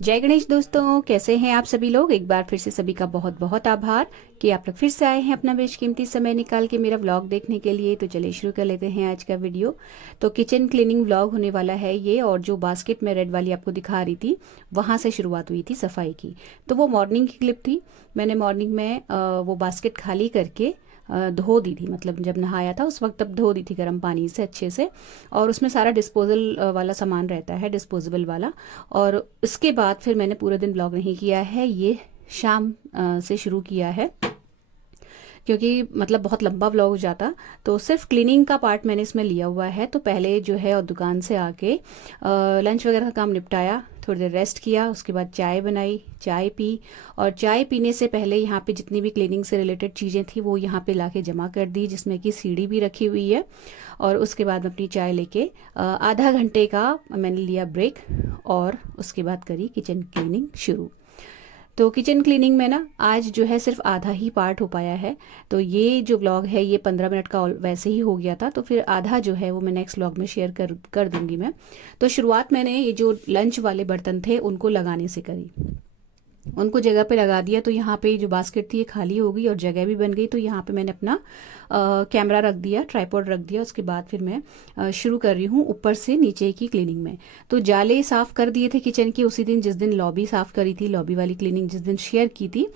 जय गणेश दोस्तों, कैसे हैं आप सभी लोग। एक बार फिर से सभी का बहुत बहुत आभार कि आप लोग फिर से आए हैं अपना बेशकीमती समय निकाल के मेरा व्लॉग देखने के लिए। तो चलिए शुरू कर लेते हैं आज का वीडियो। तो किचन क्लीनिंग व्लॉग होने वाला है ये, और जो बास्केट में रेड वाली आपको दिखा रही थी वहां से शुरुआत हुई थी सफाई की। तो वो मॉर्निंग की क्लिप थी। मैंने मॉर्निंग में वो बास्केट खाली करके धो दी थी, मतलब जब नहाया था उस वक्त तब धो दी थी गर्म पानी से अच्छे से। और उसमें सारा डिस्पोजल वाला सामान रहता है, डिस्पोजेबल वाला। और उसके बाद फिर मैंने पूरे दिन ब्लॉग नहीं किया है, ये शाम से शुरू किया है, क्योंकि मतलब बहुत लंबा व्लॉग हो जाता। तो सिर्फ क्लीनिंग का पार्ट मैंने इसमें लिया हुआ है। तो पहले जो है और दुकान से आके लंच वगैरह का काम निपटाया, थोड़ी देर रेस्ट किया, उसके बाद चाय बनाई, चाय पी। और चाय पीने से पहले यहाँ पे जितनी भी क्लीनिंग से रिलेटेड चीज़ें थी वो यहाँ पे लाके जमा कर दी, जिसमें कि सीढ़ी भी रखी हुई है। और उसके बाद अपनी चाय लेके आधा घंटे का मैंने लिया ब्रेक, और उसके बाद करी किचन क्लीनिंग शुरू। तो किचन क्लीनिंग में ना आज जो है सिर्फ आधा ही पार्ट हो पाया है। तो ये जो ब्लॉग है ये 15 मिनट का वैसे ही हो गया था, तो फिर आधा जो है वो मैं नेक्स्ट ब्लॉग में शेयर कर दूंगी मैं। तो शुरुआत मैंने ये जो लंच वाले बर्तन थे उनको लगाने से करी, उनको जगह पे लगा दिया। तो यहाँ पे जो बास्केट थी ये खाली हो गई और जगह भी बन गई। तो यहाँ पे मैंने अपना कैमरा रख दिया, ट्राइपॉड रख दिया। उसके बाद फिर मैं शुरू कर रही हूँ ऊपर से नीचे की क्लीनिंग में। तो जाले साफ कर दिए थे किचन की उसी दिन जिस दिन लॉबी साफ करी थी, लॉबी वाली क्लीनिंग जिस दिन शेयर की थी।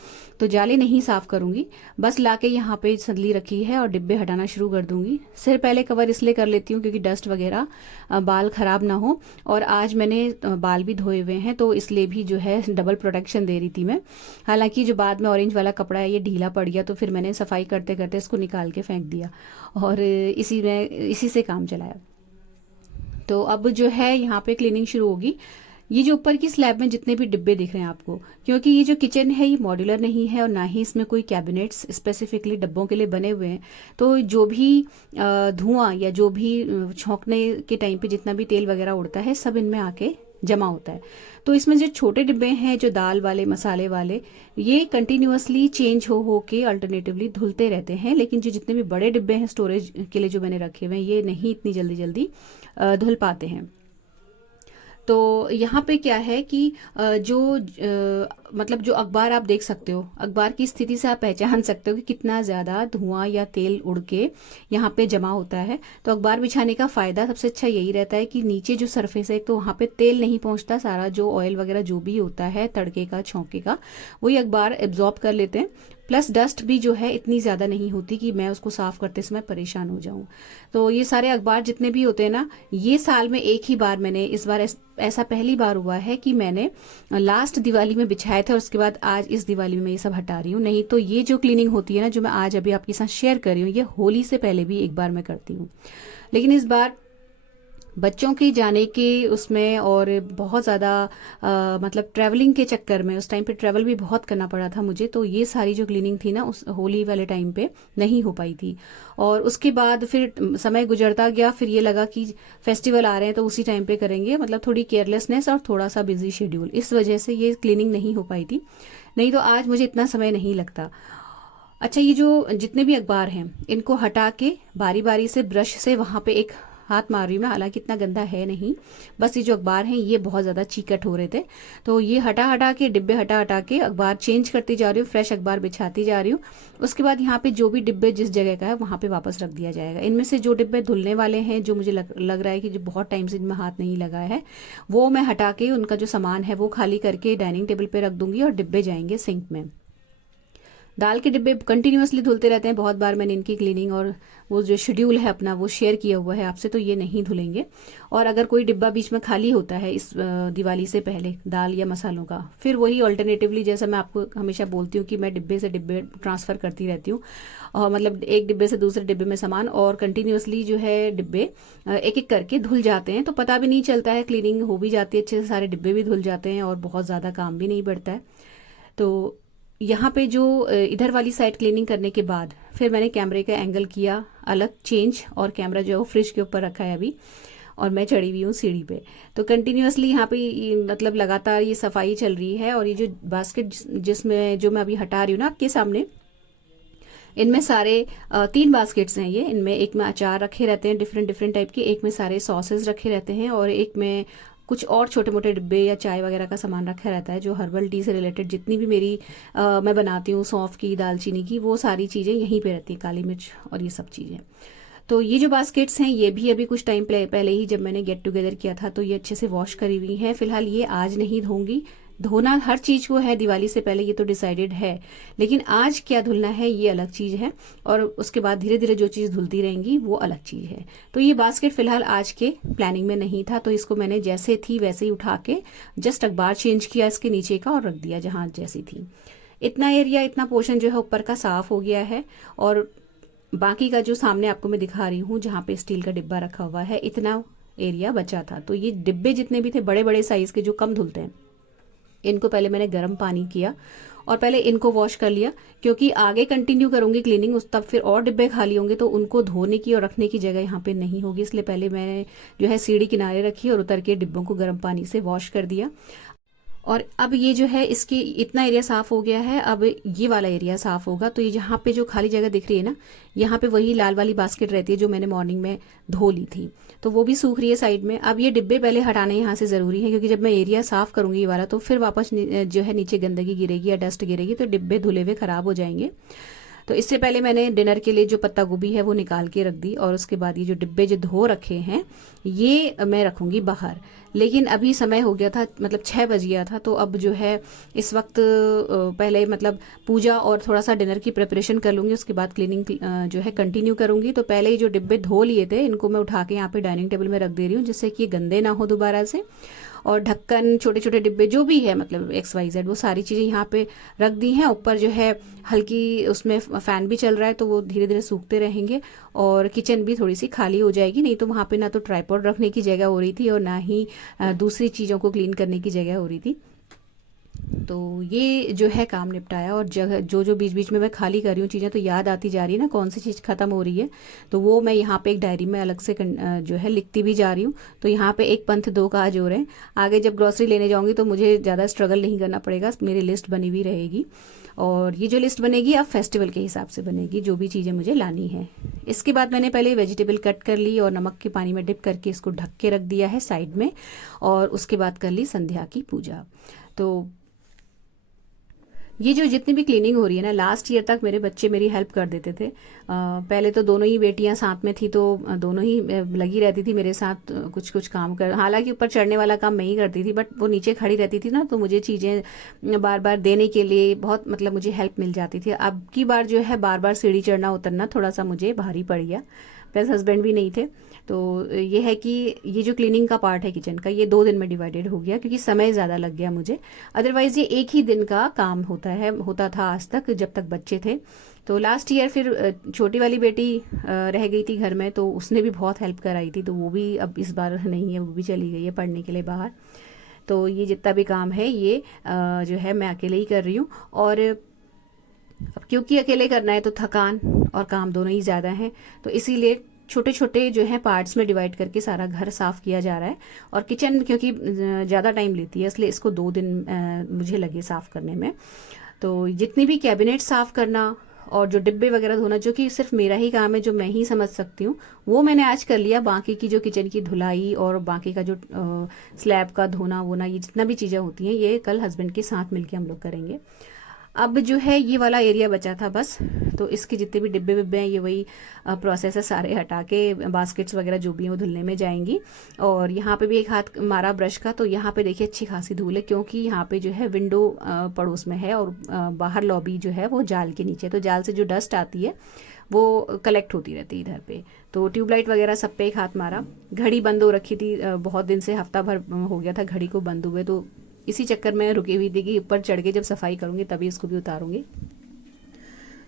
तो जाले नहीं साफ करूंगी, बस लाके यहाँ पे संदली रखी है और डिब्बे हटाना शुरू कर दूंगी। सिर पहले कवर इसलिए कर लेती हूँ क्योंकि डस्ट वगैरह बाल खराब ना हो। और आज मैंने बाल भी धोए हुए हैं तो इसलिए भी जो है डबल प्रोटेक्शन दे रही थी मैं। हालांकि जो बाद में ऑरेंज वाला कपड़ा है ये ढीला पड़ गया, तो फिर मैंने सफाई करते करते इसको निकाल के फेंक दिया और इसी से काम चलाया। तो अब जो है यहाँ पे क्लीनिंग शुरू होगी। ये जो ऊपर की स्लैब में जितने भी डिब्बे दिख रहे हैं आपको, क्योंकि ये जो किचन है ये मॉड्यूलर नहीं है और ना ही इसमें कोई कैबिनेट्स स्पेसिफिकली डब्बों के लिए बने हुए हैं। तो जो भी धुआं या जो भी छौंकने के टाइम पे जितना भी तेल वगैरह उड़ता है सब इनमें आके जमा होता है। तो इसमें जो छोटे डिब्बे हैं जो दाल वाले मसाले वाले, ये कंटिन्यूअसली चेंज हो के अल्टरनेटिवली धुलते रहते हैं। लेकिन जो जितने भी बड़े डिब्बे हैं स्टोरेज के लिए जो मैंने रखे हुए हैं ये नहीं इतनी जल्दी जल्दी धुल पाते हैं। तो यहाँ पे क्या है कि मतलब जो अखबार आप देख सकते हो, अखबार की स्थिति से आप पहचान सकते हो कि कितना ज्यादा धुआं या तेल उड़ के यहाँ पे जमा होता है। तो अखबार बिछाने का फायदा सबसे अच्छा यही रहता है कि नीचे जो सरफेस है तो वहाँ पे तेल नहीं पहुंचता, सारा जो ऑयल वगैरह जो भी होता है तड़के का छौंके का वही अखबार एब्जॉर्ब कर लेते हैं। प्लस डस्ट भी जो है इतनी ज्यादा नहीं होती कि मैं उसको साफ करते समय परेशान हो जाऊं। तो ये सारे अखबार जितने भी होते हैं ना, ये साल में एक ही बार मैंने इस बार ऐसा पहली बार हुआ है कि मैंने लास्ट दिवाली में बिछाए थे और उसके बाद आज इस दिवाली में मैं ये सब हटा रही हूँ। नहीं तो ये जो क्लीनिंग होती है ना जो मैं आज अभी आपके साथ शेयर कर रही हूँ ये होली से पहले भी एक बार मैं करती हूँ। लेकिन इस बार बच्चों के जाने के उसमें और बहुत ज़्यादा मतलब ट्रैवलिंग के चक्कर में उस टाइम पे ट्रैवल भी बहुत करना पड़ा था मुझे। तो ये सारी जो क्लीनिंग थी ना उस होली वाले टाइम पे नहीं हो पाई थी। और उसके बाद फिर समय गुजरता गया, फिर ये लगा कि फेस्टिवल आ रहे हैं तो उसी टाइम पे करेंगे, मतलब थोड़ी केयरलेसनेस और थोड़ा सा बिजी शेड्यूल, इस वजह से ये क्लीनिंग नहीं हो पाई थी। नहीं तो आज मुझे इतना समय नहीं लगता। अच्छा, ये जो जितने भी अखबार हैं इनको हटा के बारी बारी से ब्रश से वहां पे एक हाथ मार रही हूँ मैं, हालांकि इतना गंदा है नहीं। बस ये जो अखबार हैं ये बहुत ज्यादा चीकट हो रहे थे, तो ये हटा हटा के डिब्बे हटा हटा के अखबार चेंज करती जा रही हूँ, फ्रेश अखबार बिछाती जा रही हूँ। उसके बाद यहाँ पे जो भी डिब्बे जिस जगह का है वहां पे वापस रख दिया जाएगा। इनमें से जो डिब्बे धुलने वाले हैं जो मुझे लग रहा है कि जो बहुत टाइम से इनमें हाथ नहीं लगा है वो मैं हटा के उनका जो सामान है वो खाली करके डाइनिंग टेबल पे रख दूंगी और डिब्बे जाएंगे सिंक में। दाल के डिब्बे कंटिन्यूअसली धुलते रहते हैं, बहुत बार मैंने इनकी क्लीनिंग और वो जो शेड्यूल है अपना वो शेयर किया हुआ है आपसे, तो ये नहीं धुलेंगे। और अगर कोई डिब्बा बीच में खाली होता है इस दिवाली से पहले दाल या मसालों का, फिर वही अल्टरनेटिवली जैसा मैं आपको हमेशा बोलती हूँ कि मैं डिब्बे से डिब्बे ट्रांसफर करती रहती हूँ, और मतलब एक डिब्बे से दूसरे डिब्बे में सामान, और कंटिन्यूअसली जो है डिब्बे एक एक करके धुल जाते हैं। तो पता भी नहीं चलता है, क्लीनिंग हो भी जाती है अच्छे से, सारे डिब्बे भी धुल जाते हैं और बहुत ज़्यादा काम भी नहीं बढ़ता है। तो यहाँ पे जो इधर वाली साइड क्लीनिंग करने के बाद फिर मैंने कैमरे का एंगल किया अलग चेंज, और कैमरा जो है वो फ्रिज के ऊपर रखा है अभी, और मैं चढ़ी हुई हूँ सीढ़ी पे। तो कंटिन्यूअसली यहाँ पे मतलब लगातार ये सफाई चल रही है। और ये जो बास्केट जिसमें जो मैं अभी हटा रही हूँ ना आपके सामने, इनमें सारे 3 बास्केट्स हैं ये। इनमें एक में अचार रखे रहते हैं डिफरेंट डिफरेंट टाइप के, एक में सारे सॉसेस रखे रहते हैं, और एक में कुछ और छोटे मोटे डिब्बे या चाय वगैरह का सामान रखा रहता है, जो हर्बल टी से रिलेटेड जितनी भी मेरी मैं बनाती हूँ, सौंफ की, दालचीनी की, वो सारी चीज़ें यहीं पे रहती हैं, काली मिर्च और ये सब चीज़ें। तो ये जो बास्केट्स हैं ये भी अभी कुछ टाइम पहले ही जब मैंने गेट टुगेदर किया था तो ये अच्छे से वॉश करी हुई हैं। फिलहाल ये आज नहीं धोऊंगी, धोना हर चीज को है दिवाली से पहले, ये तो डिसाइडेड है, लेकिन आज क्या धुलना है ये अलग चीज है, और उसके बाद धीरे धीरे जो चीज धुलती रहेंगी वो अलग चीज है। तो ये बास्केट फिलहाल आज के प्लानिंग में नहीं था, तो इसको मैंने जैसे थी वैसे ही उठा के जस्ट अखबार चेंज किया इसके नीचे का और रख दिया जहां जैसी थी। इतना एरिया, इतना पोर्शन जो है ऊपर का साफ हो गया है, और बाकी का जो सामने आपको मैं दिखा रही हूँ जहाँ पे स्टील का डिब्बा रखा हुआ है, इतना एरिया बचा था। तो ये डिब्बे जितने भी थे बड़े बड़े साइज के जो कम धुलते हैं, इनको पहले मैंने गर्म पानी किया और पहले इनको वॉश कर लिया, क्योंकि आगे कंटिन्यू करूंगी क्लीनिंग, उस तब फिर और डिब्बे खाली होंगे तो उनको धोने की और रखने की जगह यहाँ पे नहीं होगी, इसलिए पहले मैंने जो है सीढ़ी किनारे रखी और उतर के डिब्बों को गर्म पानी से वॉश कर दिया। और अब ये जो है इसकी इतना एरिया साफ हो गया है, अब ये वाला एरिया साफ होगा। तो ये जहाँ पे जो खाली जगह दिख रही है ना, यहाँ पे वही लाल वाली बास्केट रहती है जो मैंने मॉर्निंग में धो ली थी, तो वो भी सूख रही है साइड में। अब ये डिब्बे पहले हटाने यहाँ से जरूरी है, क्योंकि जब मैं एरिया साफ करूंगी ये वाला तो फिर वापस जो है नीचे गंदगी गिरेगी या डस्ट गिरेगी तो डिब्बे धुले हुए खराब हो जाएंगे। तो इससे पहले मैंने डिनर के लिए जो पत्ता गोभी है वो निकाल के रख दी, और उसके बाद ये जो डिब्बे जो धो रखे हैं ये मैं रखूंगी बाहर। लेकिन अभी समय हो गया था, मतलब 6 बज गया था, तो अब जो है इस वक्त पहले मतलब पूजा और थोड़ा सा डिनर की प्रिपरेशन कर लूंगी, उसके बाद क्लीनिंग जो है कंटिन्यू करूंगी। तो पहले ही जो डिब्बे धो लिए थे इनको मैं उठा के यहाँ पे डाइनिंग टेबल में रख दे रही हूँ, जिससे कि ये गंदे ना हो दोबारा से। और ढक्कन, छोटे छोटे डिब्बे जो भी है, मतलब XYZ, वो सारी चीजें यहाँ पे रख दी हैं। ऊपर जो है हल्की उसमें फैन भी चल रहा है, तो वो धीरे धीरे सूखते रहेंगे, और किचन भी थोड़ी सी खाली हो जाएगी। नहीं तो वहां पे ना तो ट्राइपॉड रखने की जगह हो रही थी और ना ही दूसरी चीजों को क्लीन करने की जगह हो रही थी। तो ये जो है काम निपटाया, और जगह जो जो बीच बीच में मैं खाली कर रही हूँ चीज़ें, तो याद आती जा रही है ना कौन सी चीज़ खत्म हो रही है, तो वो मैं यहाँ पे एक डायरी में अलग से जो है लिखती भी जा रही हूँ। तो यहाँ पे 1 पंथ 2 काज हो रहे हैं। आगे जब ग्रोसरी लेने जाऊंगी तो मुझे ज़्यादा स्ट्रगल नहीं करना पड़ेगा, मेरी लिस्ट बनी हुई रहेगी। और ये जो लिस्ट बनेगी अब फेस्टिवल के हिसाब से बनेगी, जो भी चीज़ें मुझे लानी है। इसके बाद मैंने पहले वेजिटेबल कट कर ली और नमक के पानी में डिप करके इसको ढक के रख दिया है साइड में, और उसके बाद कर ली संध्या की पूजा। तो ये जो जितनी भी क्लीनिंग हो रही है ना, लास्ट ईयर तक मेरे बच्चे मेरी हेल्प कर देते थे। पहले तो दोनों ही बेटियां साथ में थी, तो दोनों ही लगी रहती थी मेरे साथ कुछ कुछ काम कर। हालांकि ऊपर चढ़ने वाला काम मैं ही करती थी, बट वो नीचे खड़ी रहती थी ना, तो मुझे चीज़ें बार बार देने के लिए बहुत, मतलब मुझे हेल्प मिल जाती थी। अब की बार जो है बार बार सीढ़ी चढ़ना उतरना थोड़ा सा मुझे भारी पड़ गया, प्लस हस्बैंड भी नहीं थे। तो ये है कि ये जो क्लीनिंग का पार्ट है किचन का, ये 2 दिन में डिवाइडेड हो गया, क्योंकि समय ज़्यादा लग गया मुझे। अदरवाइज ये एक ही दिन का काम होता था आज तक, जब तक बच्चे थे। तो लास्ट ईयर फिर छोटी वाली बेटी रह गई थी घर में, तो उसने भी बहुत हेल्प कराई थी, तो वो भी अब इस बार नहीं है, वो भी चली गई है पढ़ने के लिए बाहर। तो ये जितना भी काम है ये जो है मैं अकेले ही कर रही हूँ। और अब क्योंकि अकेले करना है तो थकान और काम दोनों ही ज़्यादा हैं, तो इसीलिए छोटे छोटे जो है पार्ट्स में डिवाइड करके सारा घर साफ किया जा रहा है। और किचन क्योंकि ज़्यादा टाइम लेती है, इसलिए इसको 2 दिन मुझे लगे साफ करने में। तो जितनी भी कैबिनेट साफ करना और जो डिब्बे वगैरह धोना, जो कि सिर्फ मेरा ही काम है, जो मैं ही समझ सकती हूँ, वो मैंने आज कर लिया। बाकी की जो किचन की धुलाई और बाकी का जो स्लैब का धोना वोना, ये जितना भी चीज़ें होती हैं, ये कल हस्बैंड के साथ मिलके हम लोग करेंगे। अब जो है ये वाला एरिया बचा था बस, तो इसके जितने भी डिब्बे विब्बे हैं ये वही प्रोसेस है, सारे हटा के बास्केट्स वगैरह जो भी हैं वो धुलने में जाएंगी। और यहाँ पे भी एक हाथ मारा ब्रश का, तो यहाँ पे देखिए अच्छी खासी धूल है, क्योंकि यहाँ पे जो है विंडो पड़ोस में है, और बाहर लॉबी जो है वो जाल के नीचे, तो जाल से जो डस्ट आती है वो कलेक्ट होती रहती है इधर पे। तो ट्यूबलाइट वगैरह सब पे एक हाथ मारा। घड़ी बंद हो रखी थी बहुत दिन से, हफ्ता भर हो गया था घड़ी को बंद हुए, तो इसी चक्कर में रुकी हुई थी कि ऊपर चढ़ के जब सफाई करूंगी तभी इसको भी उतारूंगी।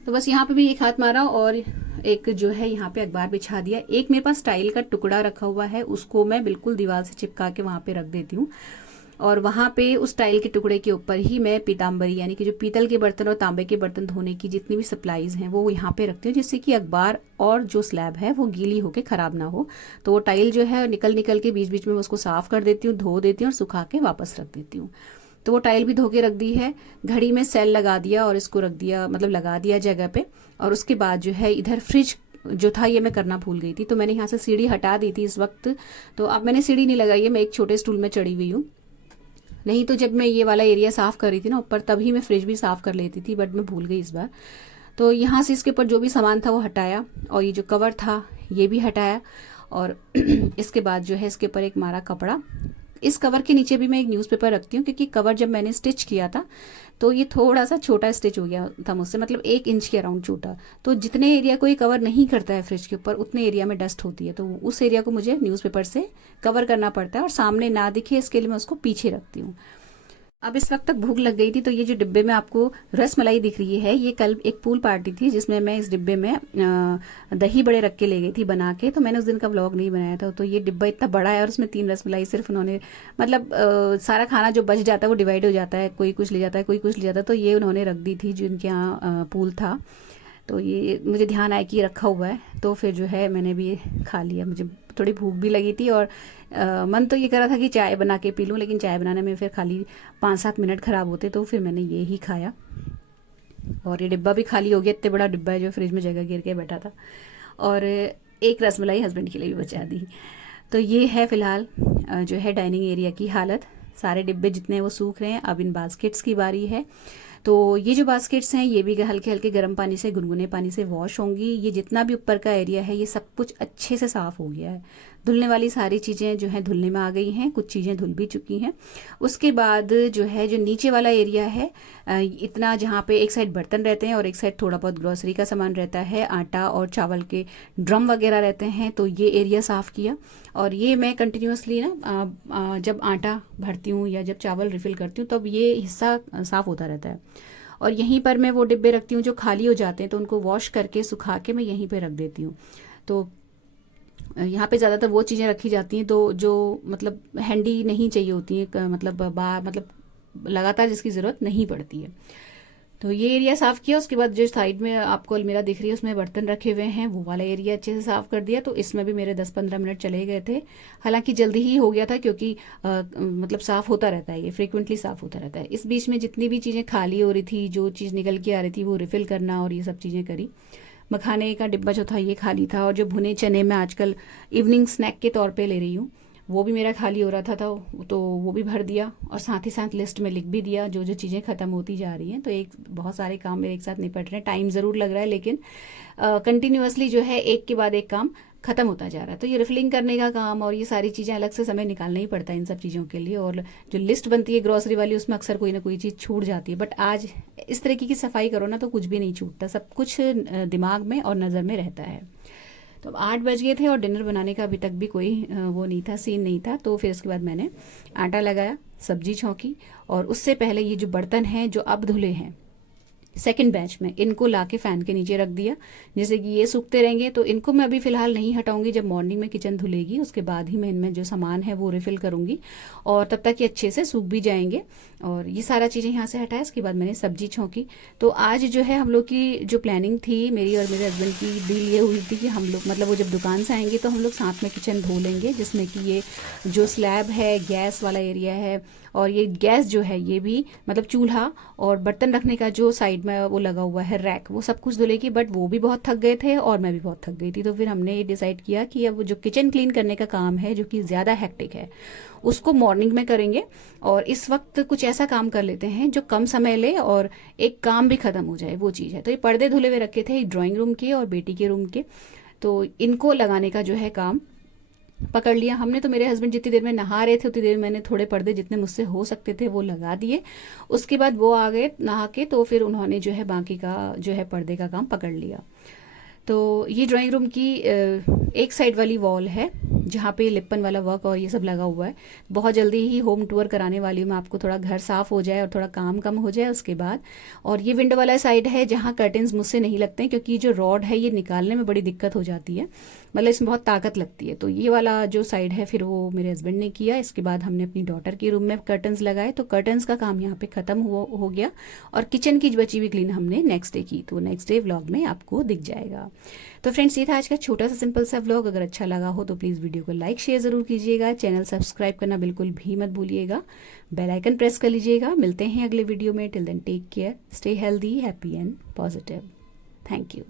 तो बस यहाँ पे भी एक हाथ मारा, और एक जो है यहाँ पे अखबार बिछा दिया। एक मेरे पास टाइल का टुकड़ा रखा हुआ है, उसको मैं बिल्कुल दीवार से चिपका के वहां पे रख देती हूँ, और वहां पे उस टाइल के टुकड़े के ऊपर ही मैं पीताम्बरी, यानी कि जो पीतल के बर्तन और तांबे के बर्तन धोने की जितनी भी सप्लाईज हैं वो यहाँ पे रखती हूँ, जिससे कि अखबार और जो स्लैब है वो गीली होके खराब ना हो। तो वो टाइल जो है निकल निकल के बीच बीच में उसको साफ कर देती हूँ, धो देती हूँ और सुखा के वापस रख देती हूँ। तो वो टाइल भी धो के रख दी है। घड़ी में सेल लगा दिया और इसको रख दिया, मतलब लगा दिया जगह पे। और उसके बाद जो है इधर फ्रिज जो था ये मैं करना भूल गई थी, तो मैंने यहाँ से सीढ़ी हटा दी थी इस वक्त। तो अब मैंने सीढ़ी नहीं लगाई है, मैं एक छोटे स्टूल में चढ़ी हुई हूँ। नहीं तो जब मैं ये वाला एरिया साफ़ कर रही थी ना ऊपर, तभी मैं फ्रिज भी साफ़ कर लेती थी, बट मैं भूल गई इस बार। तो यहाँ से इसके ऊपर जो भी सामान था वो हटाया, और ये जो कवर था ये भी हटाया, और इसके बाद जो है इसके ऊपर एक मारा कपड़ा। इस कवर के नीचे भी मैं एक न्यूज़पेपर रखती हूँ, क्योंकि कवर जब मैंने स्टिच किया था तो ये थोड़ा सा छोटा स्टिच हो गया था मुझसे, मतलब 1 इंच के अराउंड छोटा। तो जितने एरिया को ये कवर नहीं करता है फ्रिज के ऊपर, उतने एरिया में डस्ट होती है, तो उस एरिया को मुझे न्यूज़पेपर से कवर करना पड़ता है, और सामने ना दिखे इसके लिए मैं उसको पीछे रखती हूँ। अब इस वक्त तक भूख लग गई थी, तो ये जो डिब्बे में आपको रस मलाई दिख रही है, ये कल एक पूल पार्टी थी जिसमें मैं इस डिब्बे में दही बड़े रख के ले गई थी बना के। तो मैंने उस दिन का व्लॉग नहीं बनाया था। तो ये डिब्बा इतना बड़ा है और उसमें 3 रस मलाई सिर्फ उन्होंने, मतलब सारा खाना जो बच जाता है वो डिवाइड हो जाता है, कोई कुछ ले जाता है कोई कुछ ले जाता है, तो ये उन्होंने रख दी थी जिनके यहाँ पूल था। तो ये मुझे ध्यान आया कि रखा हुआ है, तो फिर जो है मैंने भी खा लिया। मुझे थोड़ी भूख भी लगी थी, और मन तो ये कर रहा था कि चाय बना के पी लूँ, लेकिन चाय बनाने में फिर खाली 5-7 मिनट ख़राब होते, तो फिर मैंने ये ही खाया। और ये डिब्बा भी खाली हो गया, इतने बड़ा डिब्बा है जो फ्रिज में जगह गिर के बैठा था। और एक रसमलाई हस्बैंड के लिए भी बचा दी। तो ये है फ़िलहाल जो है डाइनिंग एरिया की हालत। सारे डिब्बे जितने वो सूख रहे हैं। अब इन बास्केट्स की बारी है। तो ये जो बास्केट्स हैं ये भी हल्के हल्के गर्म पानी से, गुनगुने पानी से वॉश होंगी। ये जितना भी ऊपर का एरिया है ये सब कुछ अच्छे से साफ़ हो गया है। धुलने वाली सारी चीज़ें जो हैं धुलने में आ गई हैं, कुछ चीज़ें धुल भी चुकी हैं। उसके बाद जो है जो नीचे वाला एरिया है, इतना जहाँ पे एक साइड बर्तन रहते हैं और एक साइड थोड़ा बहुत ग्रोसरी का सामान रहता है, आटा और चावल के ड्रम वगैरह रहते हैं, तो ये एरिया साफ़ किया। और ये मैं कंटिन्यूसली ना जब आटा भरती हूँ या जब चावल रिफ़िल करती हूँ तब ये हिस्सा साफ़ होता रहता है। और यहीं पर मैं वो डिब्बे रखती हूँ जो खाली हो जाते हैं, तो उनको वॉश करके सुखा के मैं यहीं पे रख देती हूँ। तो यहाँ पे ज़्यादातर वो चीज़ें रखी जाती हैं तो जो मतलब हैंडी नहीं चाहिए होती हैं, मतलब लगातार जिसकी ज़रूरत नहीं पड़ती है। तो ये एरिया साफ़ किया। उसके बाद जो साइड में आपको अलमीरा दिख रही है उसमें बर्तन रखे हुए हैं, वो वाला एरिया अच्छे से साफ़ कर दिया। तो इसमें भी मेरे 10-15 मिनट चले गए थे। हालांकि जल्दी ही हो गया था, क्योंकि मतलब साफ़ होता रहता है, ये फ्रिक्वेंटली साफ़ होता रहता है। इस बीच में जितनी भी चीज़ें खाली हो रही थी, जो चीज़ निकल के आ रही थी, वो रिफ़िल करना और ये सब चीज़ें करी। मखाने का डिब्बा जो था ये खाली था, और जो भुने चने मैं आजकल इवनिंग स्नैक के तौर पे ले रही हूँ वो भी मेरा खाली हो रहा था, तो वो भी भर दिया। और साथ ही साथ लिस्ट में लिख भी दिया जो जो चीज़ें ख़त्म होती जा रही हैं। तो एक बहुत सारे काम मेरे एक साथ निपट रहे हैं। टाइम ज़रूर लग रहा है, लेकिन कंटिन्यूअसली जो है एक के बाद एक काम ख़त्म होता जा रहा है। तो ये रिफिलिंग करने का काम और ये सारी चीज़ें अलग से समय निकालना ही पड़ता है इन सब चीज़ों के लिए। और जो लिस्ट बनती है ग्रॉसरी वाली, उसमें अक्सर कोई ना कोई चीज़ छूट जाती है, बट आज इस तरीके की सफाई करो ना तो कुछ भी नहीं छूटता, सब कुछ दिमाग में और नज़र में रहता है। तो अब 8 बज गए थे और डिनर बनाने का अभी तक भी कोई वो नहीं था, सीन नहीं था। तो फिर उसके बाद मैंने आटा लगाया, सब्जी छौंकी, और उससे पहले ये जो बर्तन हैं जो अब धुले हैं सेकंड बैच में, इनको लाके फ़ैन के नीचे रख दिया, जैसे कि ये सूखते रहेंगे। तो इनको मैं अभी फ़िलहाल नहीं हटाऊंगी, जब मॉर्निंग में किचन धुलेगी उसके बाद ही मैं इनमें जो सामान है वो रिफ़िल करूंगी, और तब तक ये अच्छे से सूख भी जाएंगे। और ये सारा चीज़ें यहाँ से हटाया। इसके बाद मैंने सब्जी छौंकी। तो आज जो है हम लोग की जो प्लानिंग थी, मेरी और मेरे हस्बैंड की डील ये हुई थी कि हम लोग मतलब वो जब दुकान से आएंगे तो हम लोग साथ में किचन धो लेंगे, जिसमें कि ये जो स्लैब है, गैस वाला एरिया है, और ये गैस जो है ये भी मतलब चूल्हा और बर्तन रखने का जो साइड में वो लगा हुआ है रैक, वो सब कुछ धुलेगी। बट वो भी बहुत थक गए थे और मैं भी बहुत थक गई थी। तो फिर हमने ये डिसाइड किया कि अब जो किचन क्लीन करने का काम है जो कि ज़्यादा हेक्टिक है, उसको मॉर्निंग में करेंगे। और इस वक्त कुछ ऐसा काम कर लेते हैं जो कम समय ले और एक काम भी ख़त्म हो जाए, वो चीज़ है। तो ये पर्दे धुले हुए रखे थे ड्राइंग रूम के और बेटी के रूम के, तो इनको लगाने का जो है काम पकड़ लिया हमने। तो मेरे हस्बैंड जितनी देर में नहा रहे थे उतनी देर मैंने थोड़े पर्दे जितने मुझसे हो सकते थे वो लगा दिए। उसके बाद वो आ गए नहा के, तो फिर उन्होंने जो है बाकी का जो है पर्दे का काम पकड़ लिया। तो ये ड्राइंग रूम की एक साइड वाली वॉल है जहाँ पे लिपन वाला वर्क और ये सब लगा हुआ है। बहुत जल्दी ही होम टूर कराने वाली हूँ मैं आपको, थोड़ा घर साफ़ हो जाए और थोड़ा काम कम हो जाए उसके बाद। और ये विंडो वाला साइड है जहाँ कर्टेंस मुझसे नहीं लगते हैं, क्योंकि जो रॉड है ये निकालने में बड़ी दिक्कत हो जाती है, मतलब इसमें बहुत ताकत लगती है। तो ये वाला जो साइड है फिर वो मेरे हस्बैंड ने किया। इसके बाद हमने अपनी डॉटर के रूम में कर्टन्स लगाए, तो कर्टन्स का काम यहाँ पे ख़त्म हो गया। और किचन की बची हुई क्लीन हमने नेक्स्ट डे की, तो नेक्स्ट डे व्लॉग में आपको दिख जाएगा। तो फ्रेंड्स ये था आज का छोटा सा सिंपल सा व्लॉग। अगर अच्छा लगा हो तो प्लीज़ वीडियो को लाइक शेयर ज़रूर कीजिएगा, चैनल सब्सक्राइब करना बिल्कुल भी मत भूलिएगा, बेल आइकन प्रेस कर लीजिएगा। मिलते हैं अगले वीडियो में। Till then take care, stay healthy, happy and positive. Thank you.